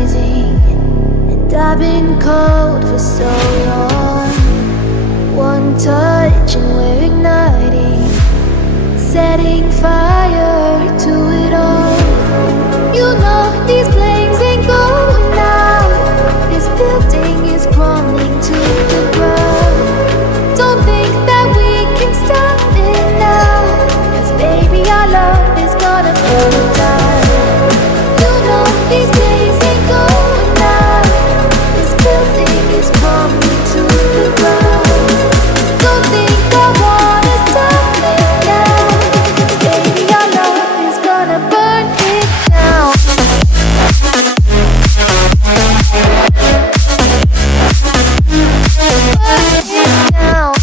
rising, and I've been cold for so long. One touch and we're igniting, setting fire to it all. You know these flames ain't going out. This building is crumbling to the ground. Don't think that we can stop it now, 'cause baby our love is gonna burn it down. You know these days ain't going out. This building is crumbling to the ground. Don't think I wanna stop it now, 'cause baby our love is gonna burn it down. Burn it down.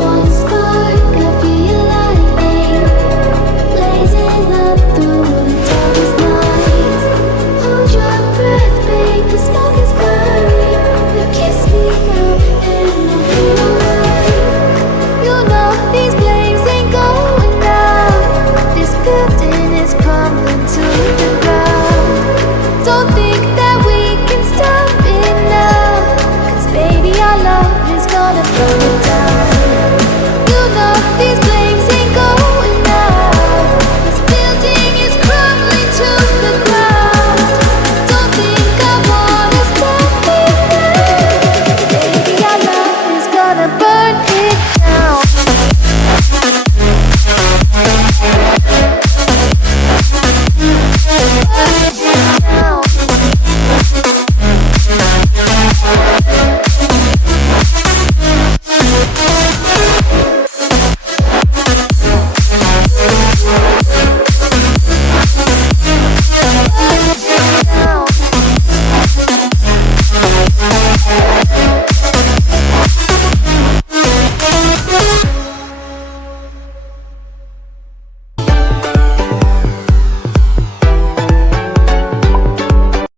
One spark, I feel lightning blazing up through the darkest nights. Hold your breath, babe, the smoke is burning. You kiss me now and I'll be alright. You know these flames ain't going out. This building is crumbling to the ground. Don't think that we can stop it now, 'cause baby our love is gonna burn it down.